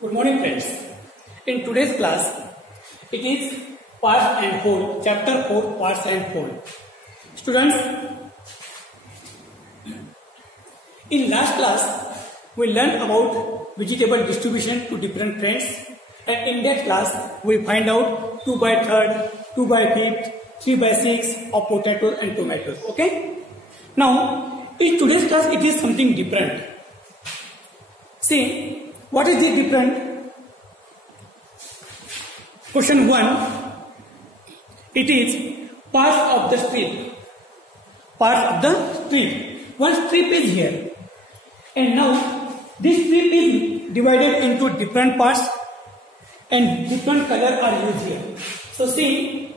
Good morning, friends. In today's class, it is parts and whole, chapter 4, parts and whole. Students, in last class, we learned about vegetable distribution to different friends, and in that class, we find out 2 by 3rd, 2 by 5th, 3 by 6 of potatoes and tomatoes. Okay? Now, in today's class, it is something different. See, what is the different? Question 1, it is parts of the strip. Parts of the strip. One strip is here. And now, this strip is divided into different parts and different colors are used here. So see,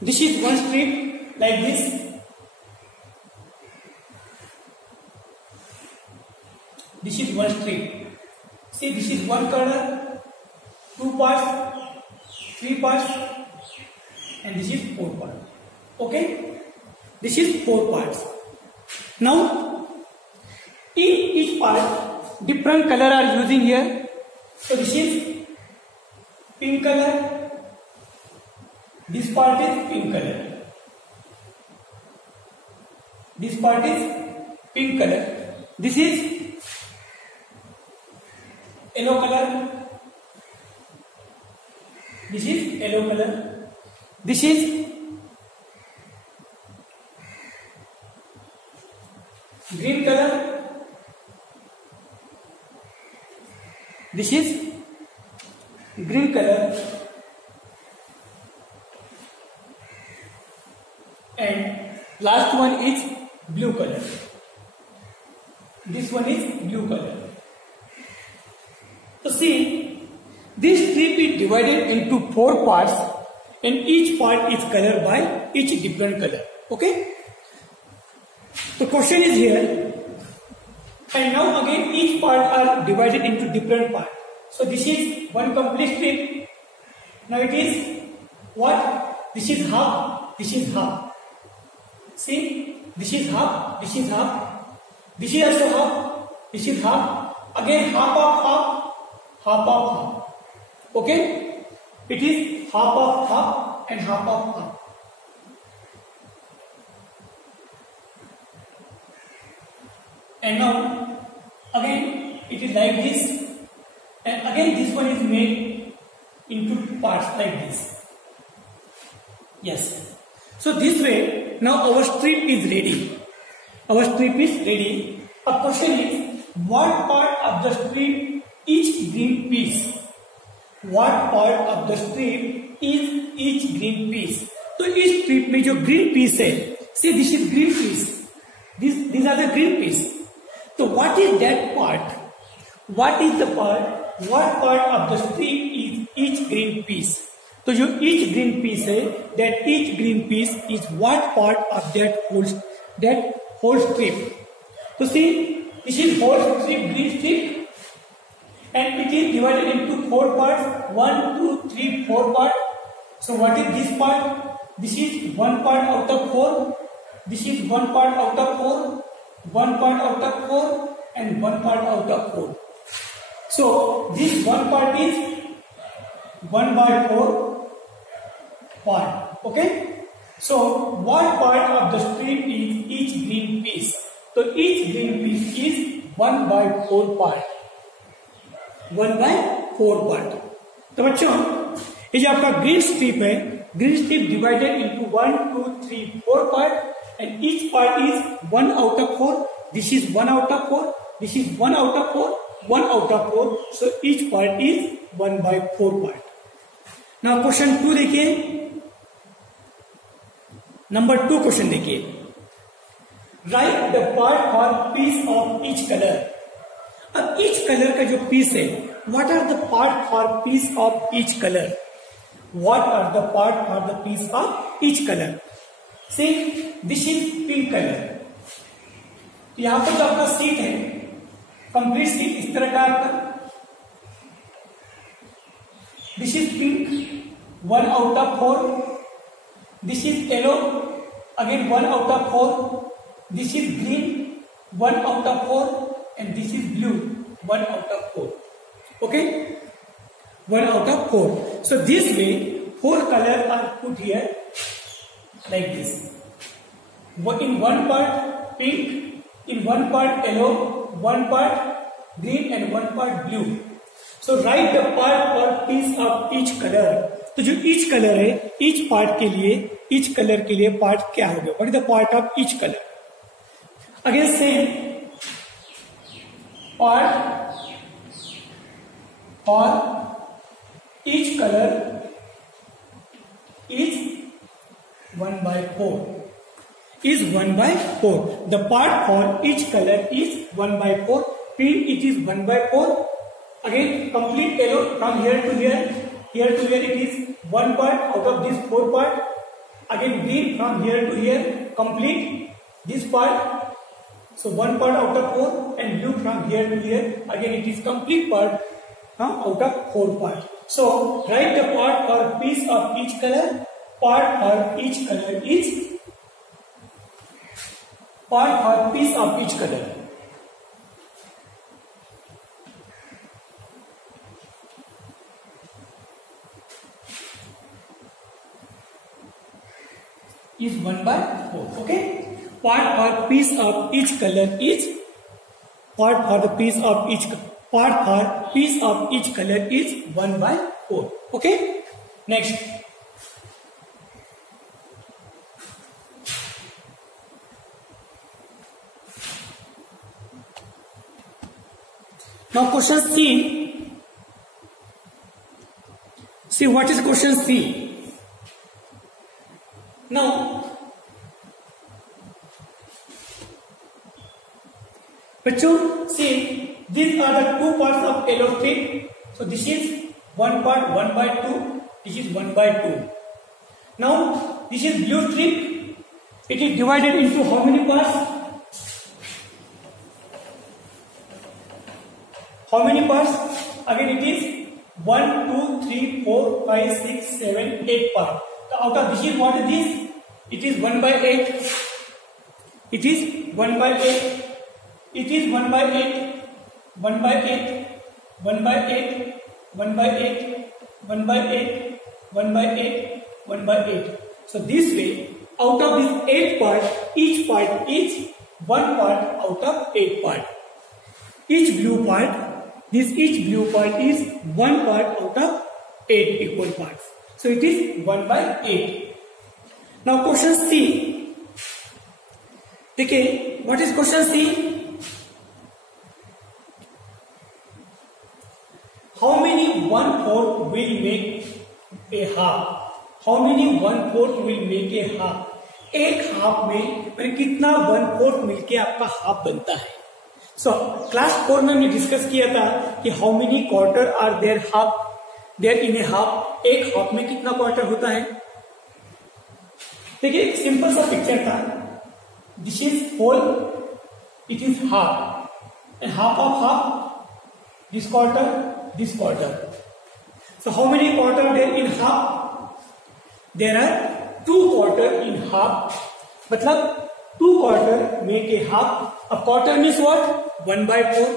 this is one strip like this. This is one strip. See, this is one color, 2 parts, 3 parts, and this is 4 parts. Okay? This is 4 parts. Now, in each part, different color are using here. So this is pink color. This part is pink color. This part is pink color. This is yellow color. This is yellow color. This is green color. This is green color. And last one is blue color. This one is blue color. So see, this strip is divided into 4 parts and each part is colored by each different color. Okay? The question is here, and now again each part are divided into different parts. So this is one complete strip. Now it is what? This is half, this is half. See, this is half, this is half. This is also half, this is half. Again half of half. Half of half. Okay? It is half of half and half of half. And now, again, it is like this. And again, this one is made into parts like this. Yes. So this way, now our strip is ready. Our strip is ready. A question is, what part of the strip each green piece? What part of the strip is each green piece? So each strip में जो green piece है, see this is green piece. These are the green piece. So what is that part? What is the part? What part of the strip is each green piece? तो जो each green piece है, that each green piece is what part of that whole strip? So see, this is whole strip, green strip. And it is divided into 4 parts. 1, 2, 3, 4 parts. So what is this part? This is 1 part out of 4. This is 1 part out of 4. 1 part out of 4. And 1 part out of 4. So this 1 part is 1 by 4 part. Okay? So what part of the strip is each green piece? So each green piece is 1 by 4 part. 1 by 4 part. तो बच्चों, ये जो आपका green strip है, green strip divided into 1, 2, 3, 4 part and each part is 1 out of 4. This is 1 out of 4. This is 1 out of 4. 1 out of 4. So each part is 1 by 4 part. Now question 2 देखिए. Number 2 question देखिए. Right the part for piece of each colour. अब each colour का जो piece है, what are the part for piece of each colour? What are the part for the piece of each colour? See, this is pink colour. यहां पर जो आपका seat है, complete seat इस तरह का आपका. This is pink, 1 out of 4. This is yellow, again 1 out of 4. This is green, 1 out of 4. and this is blue, 1 out of 4. Okay, 1 out of 4. So this way 4 colors are put here like this. In one part pink, in one part yellow, one part green and one part blue. So write the part or piece of each color. तो जो each color है, each part के लिए, each color के लिए part क्या होगा? What is the part of each color? Again same part for each color is 1 by 4. Is 1 by 4. The part for each color is 1 by 4. Pink it is 1 by 4. Again complete yellow from here to here. Here to here it is 1 part out of this 4 part. Again green from here to here. Complete this part. So 1 part out of 4 and blue from here to here. Again it is complete part out of 4 parts. So write the part or piece of each color. Part for each color is part or piece of each color. Is 1 by 4. Okay. Part or piece of each color is part or the piece of each part or piece of each color is 1 by 4. Okay. Next. Now question C. See what is question C? Now, bachcho, see these are the 2 parts of yellow strip. So this is 1 part 1 by 2. This is 1 by 2. Now this is blue strip. It is divided into how many parts? How many parts? Again it is 1, 2, 3, 4, 5, 6, 7, 8 parts. So out of this is what is this? It is 1 by 8. It is 1 by 8. It is 1 by 8. 1 by 8. 1 by 8. 1 by 8. 1 by 8. 1 by 8. 1 by 8. So this way, out of these 8 parts, each part is 1 part out of 8 parts. Each blue part. Each blue part is 1 part out of 8 equal parts. So it is 1 by 8. Now question C. Okay, what is question C? How many 1/4 will make a half? How many 1/4 will make a half? एक half में कितना 1/4 मिलके आपका half बनता है? So class 4 में हमने discuss किया था कि how many quarter are there half there in a half. एक हाफ में कितना क्वार्टर होता है? देखिए एक सिंपल सा पिक्चर था. This is whole, it is half and half of half, this quarter, this quarter. So how many quarter there in half? There are 2 quarter in half. मतलब 2 quarter make a half. A quarter means what? 1 by 4.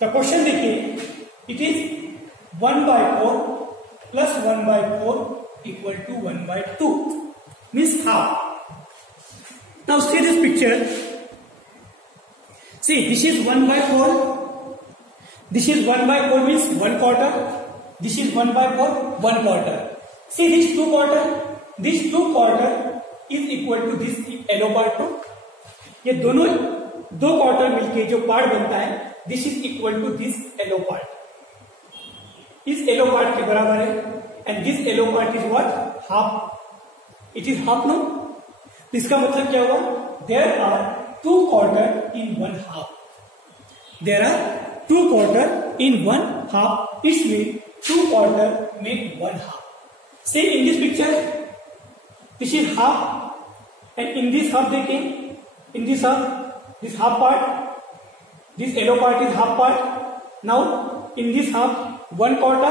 The question देखिए, it is 1 by 4 plus 1 by 4 equal to 1 by 2 means half. Now see this picture. See, this is 1 by 4. This is 1 by 4 means 1 quarter. This is 1 by 4, 1 quarter. See this 2 quarter. This 2 quarter is equal to this yellow part to. ये दोनों 2 quarter मिलके जो part बनता है, this is equal to this yellow part. इस yellow part के बराबर है. And this yellow part is what? Half. It is half. No, इसका मतलब क्या हुआ? There are 2 quarter in 1 half. There are 2 quarter in 1 half. इसलिए 2 quarter make 1 half. See in this picture, this is half and in this half देखें, in this half, this half part, this yellow part is half part. Now in this half, 1 quarter,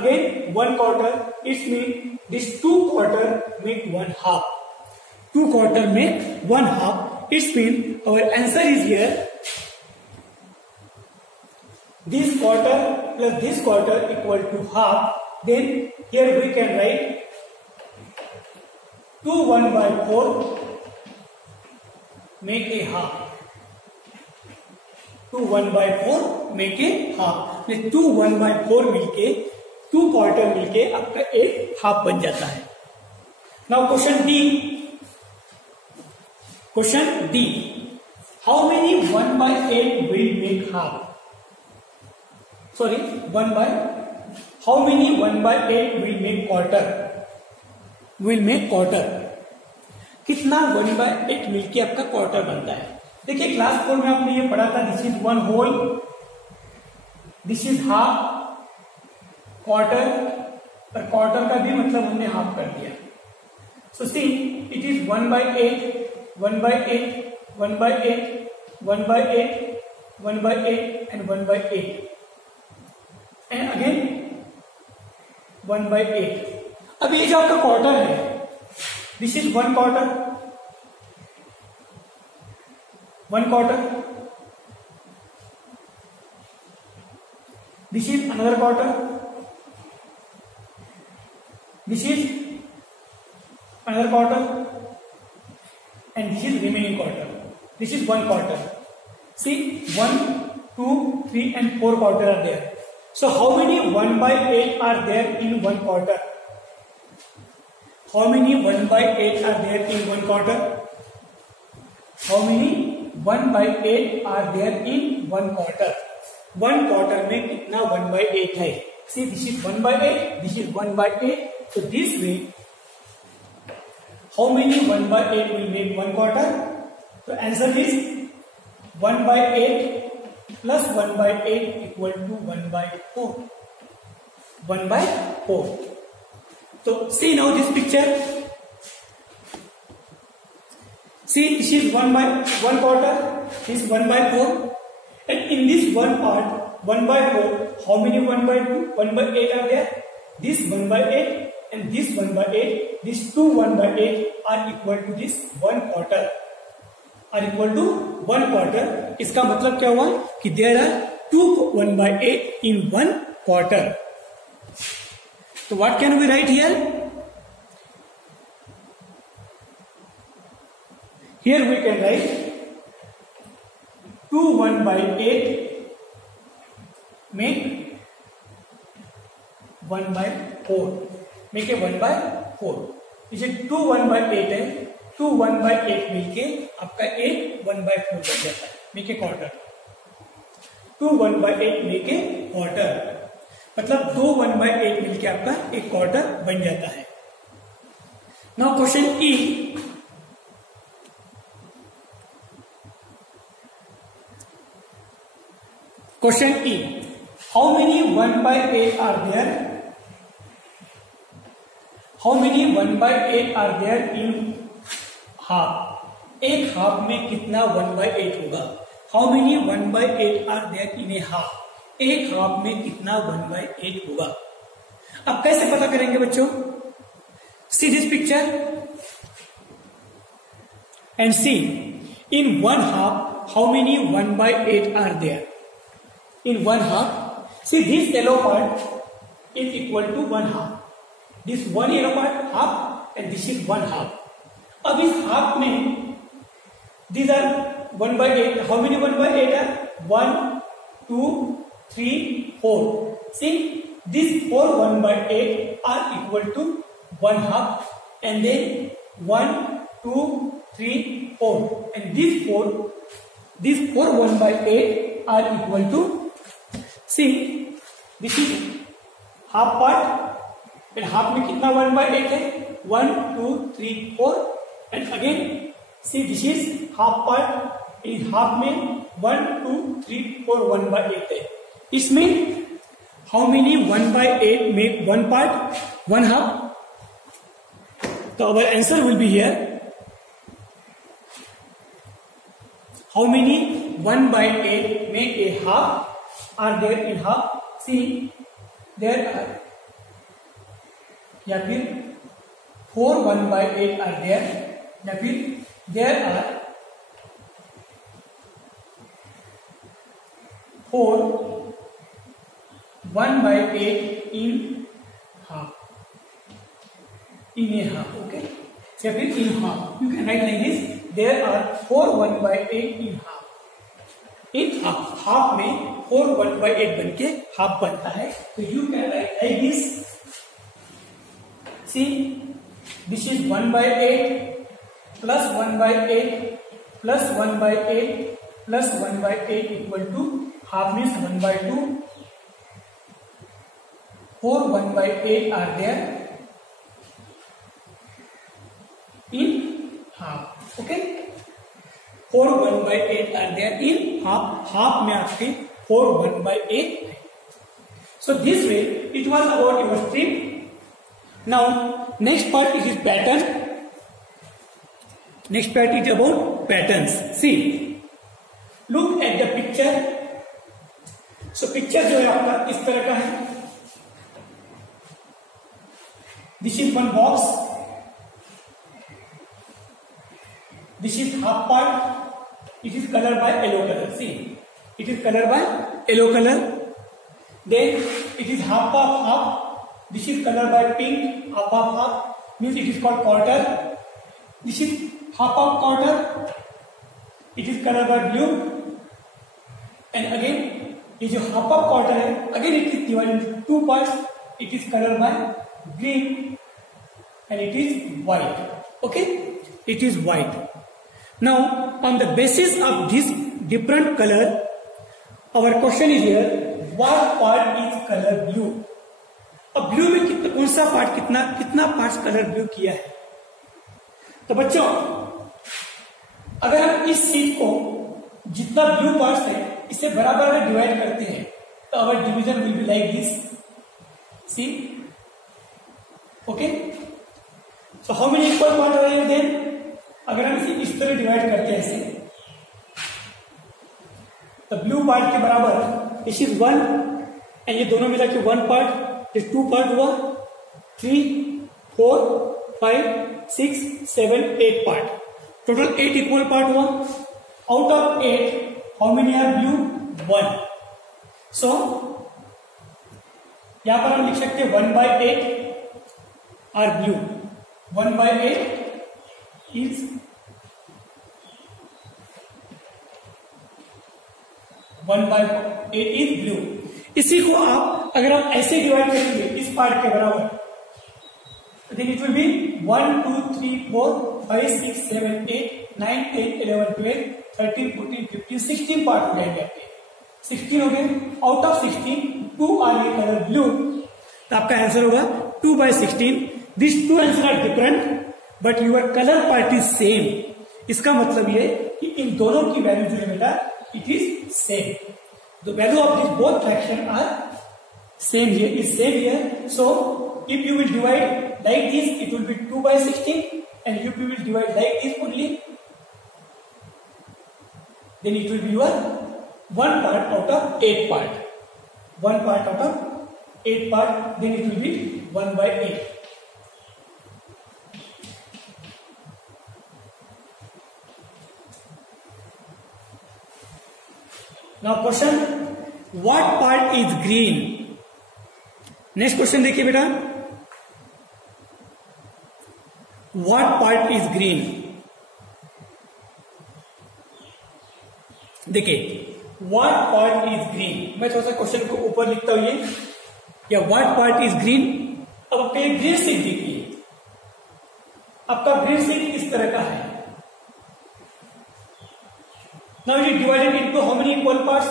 again 1 quarter. It means this 2 quarter make 1 half. 2 quarter make 1 half. It means our answer is here. this quarter plus this quarter equal to half, then here we can write 2 1 by 4 make a half. 2 1 by 4 make a half. 2 1 by 4 मिलके 2 quarter मिलके आपका एक half बन जाता है. Now question D. Question D, how many 1 by 8 will make half? Sorry, 1 by, how many 1 by 8 will make quarter? Will make quarter. कितना 1 by 8 मिलके आपका क्वार्टर बनता है? देखिए क्लास 4 में आपने ये पढ़ा था, this is 1 whole, this is half, quarter, और क्वार्टर का भी मतलब हमने हाफ कर दिया. So see it is 1 by 8, 1 by 8, 1 by 8, 1 by 8, 1 by 8 and 1 by 8 and again 1 by 8. अब ये जो आपका क्वार्टर है, this is 1 quarter, 1 quarter, this is another quarter, this is another quarter and this is remaining quarter. This is 1 quarter. See, 1, 2, 3 and 4 quarter are there. So how many 1 by 8 are there in 1 quarter? How many 1 by 8 are there in 1 quarter? How many 1 by 8 are there in 1 quarter? 1 quarter में कितना 1 by 8 है? See, this is 1 by 8, this is 1 by 8. So this way, how many 1 by 8 will make 1 quarter? So answer is 1 by 8 plus 1 by 8 equal to 1 by 4. 1 by 4. So see now this picture. See, this is 1 by 1 quarter, this is 1 by 4, and in this one part, 1 by 4, how many 1 by 2, 1 by 8 are there? This 1 by 8 and this 1 by 8, these two 1 by 8 are equal to this 1 quarter, are equal to 1 quarter. इसका मतलब क्या हुआ कि there are two 1 by 8 in 1 quarter. So what can we write here? Here we can write 2 1 by 8 make 1 by 4. Make a 1 by 4. इसे 2 1 by 8 है, 2 1 by 8 मिलके आपका एक 1 by 4 बन जाता है. Make a quarter. 2 1 by 8 make a quarter. मतलब 2 1 by 8 मिलके आपका एक क्वार्टर बन जाता है. Now question E. Question E. How many 1 by 8 are there? How many 1 by 8 are there in half? एक हाफ में कितना 1 by 8 होगा? How many 1 by 8 are there in a half? एक हाफ में कितना 1 by 8 होगा? अब कैसे पता करेंगे बच्चों? See this picture and see in one half how many 1 by 8 are there? In one half, see this yellow part is equal to 1 half. This one yellow part half and this is 1 half. अब इस half में these are 1 by 8. How many 1 by 8 are? 1, 2, 3, 4. See, these 4 1 by 8 are equal to 1 half and then 1, 2, 3, 4. And these 4 1 by 8 are equal to, see, this is half part and half में कितना 1 by 8 है? 1, 2, 3, 4 and again see this is half part. इस half में 1, 2, 3, 4 1 by 8 है. इसमें how many 1 by 8 make 1 part? 1 half. So our answer will be here. How many 1 by 8 make a half? Are there in half? See, there are, या फिर 4 1 by 8 are there, या फिर there are 4 1/8 in half. In a half, okay? So in half, you can write like this. There are 4 1/8 in half. In half में 4 1/8 बन के half बनता है. तो you can write like this. See, this is 1/8 plus 1/8 plus 1/8 plus 1/8 equal to half means 1/2. 4 1/8 are there in half. Okay, 4 1/8 are there in half. Half में आपके 4 1/8 है. So this way it was about your strip. Now next part is pattern. Next part is about patterns. See, look at the picture. So picture जो है आपका इस तरह का है. This is one box. This is half part. It is colored by yellow color. See, it is colored by yellow color. Then it is half of half. This is colored by pink. Half of half means it is called quarter. This is half of quarter. It is colored by blue. And again, ये जो half of quarter है, again it is divided into two parts. It is colored by green and it is white. Okay, it is white. Now on the basis of this different color, our question is here: what part is color blue? अब blue में कितना, कौन सा part कितना parts colour blue किया है? तो बच्चों, अगर हम इस शीट को जितना ब्लू पार्ट्स है इसे बराबर में डिवाइड करते हैं तो our division will be like this. See, okay. So how many equal part are there then? अगर हम इसे इस तरह डिवाइड करते हैं ऐसे, तो ब्लू पार्ट के बराबर दिस इज 1 एंड ये दोनों मिला के 1 पार्ट, ये 2 पार्ट हुआ, 3 4 5 6 7 8 पार्ट, टोटल 8 इक्वल पार्ट हुआ. Out of 8 how many are blue? 1. सो यहां पर हम लिख सकते हैं 1/8 are blue. 1/8 is 1/8 is blue. इसी को आप अगर आप ऐसे डिवाइड करेंगे इस पार्ट के बराबर, then it will be 1 2 3 4 5 6 7 8 9 10 11 12 13 14 15 16 part हो जाएंगे. 16 हो गए. आउट ऑफ 16 2 आर ये कलर ब्लू. तो आपका आंसर होगा 2/16. This 2 answer are different but your colour part is same. इसका मतलब ये कि इन दोनों की वैल्यू जो है बेटा it is same. The value of this both fraction are same here, is same here. So if you will divide like this it will be 2/16 and if you will divide like this only, then it will be your 1 part out of 8 part. 1 part out of 8 part, then it will be 1/8. Now question, what part is green? Next question देखिए बेटा, what part is green? देखिए what part is green, मैं थोड़ा सा question को ऊपर लिखता हूं ये, या what part is green. अब आपका ये ग्रीन सिक देखिए, आपका ग्रीन सिक इस तरह का है. Now it is divided into how many equal parts?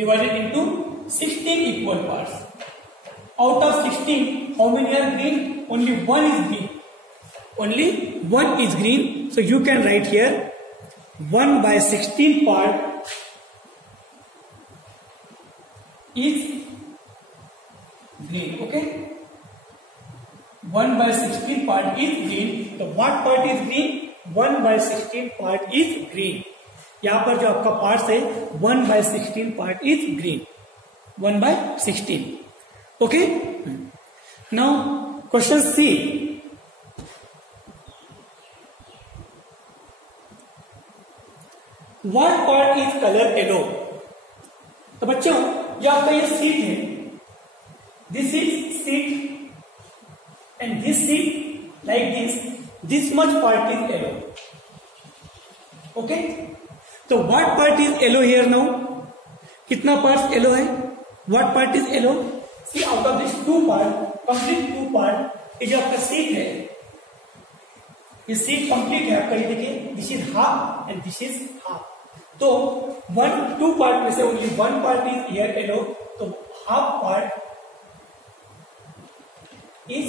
Divided into 16 equal parts. Out of 16, how many are green? Only 1 is green. Only 1 is green. So you can write here 1/16 part is green. Okay? 1/16 part is green. So what part is green? 1/16 part is green. यहां पर जो आपका parts है 1/16 part is green. 1/16. Okay? Now question C. What part is color yellow? तो बच्चों जो आपका ये सीट है, this is sheet and this sheet like this much part is yellow. Okay, तो what part is yellow here now? कितना part yellow है? What part is yellow? See out of this two part, complete two part, ये जो आपका seat है, ये seat complete है आपका. ये देखिए, this is half and this is half. तो टू पार्ट में से only one part is here yellow, तो half part is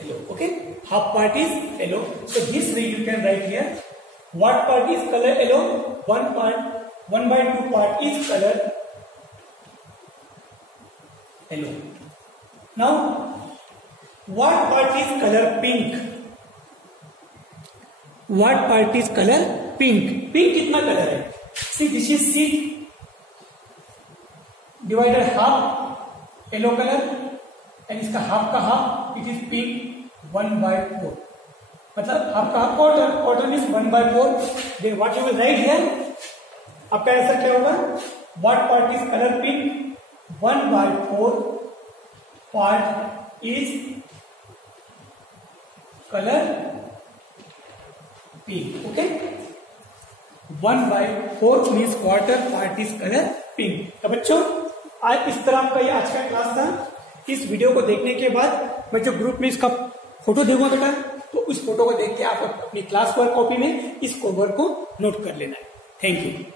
yellow. Okay, half part is yellow. So this way you can write here what part is colour yellow. One part, 1/2 part is color yellow. Now, what part is color pink? What part is color pink? Pink कितना colour है? See, this is seat divided half yellow color and इसका half का half, it is pink 1/4. मतलब half का half quarter is 1/4. Then what you will write here? आपका answer क्या होगा? What part is colour pink? 1/4 part is colour pink. Okay, 1/4 means quarter part is colour pink. तो बच्चों, आज इस तरह आपका ये आज का क्लास था. इस वीडियो को देखने के बाद मैं जो ग्रुप में इसका फोटो दूंगा बेटा, तो उस फोटो को देख के आप अपनी क्लास वर्क कॉपी में इस वर्क को नोट कर लेना है. Thank you.